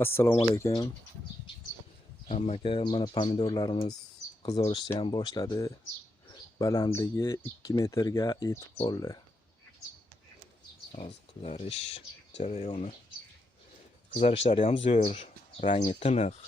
Assalomu alaykum hammaga. Mana pomidorlarimiz qizarishni ham boshladi. Balandligi 2 metrga yetib qoldi. Hozir qizarish jarayoni. Qizarishlari ham zo'r, rangi tiniq.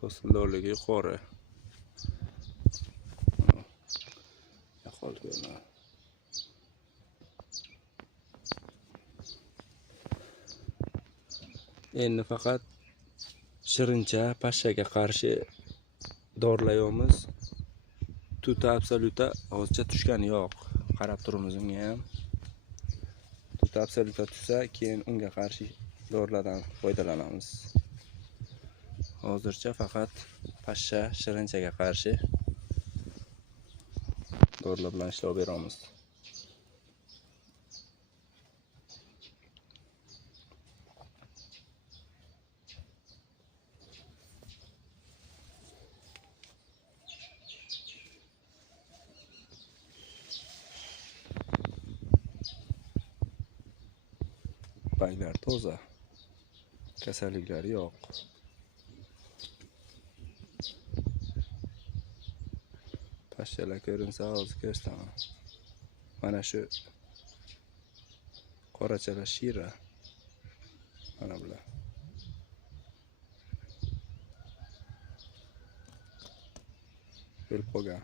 Hosildorligi yuqori. Endi faqat shirincha pashshaga qarshi dorilayamiz. Tuta absoluta hozircha tushgani yo'q. Qarab turamiz unga ham. Tuta absoluta tushsa, keyin unga qarshi dorilardan foydalanamiz. Hozircha faqat pashsha shirinchaga qarshi dorilar bilan ishlab beramiz. Baylar toza, kasalliklari yo'q. Pashshalar ko'rinsa hozir ko'rsataman. Mana shu qorachalar shira. Mana bular. O'lib qolgan.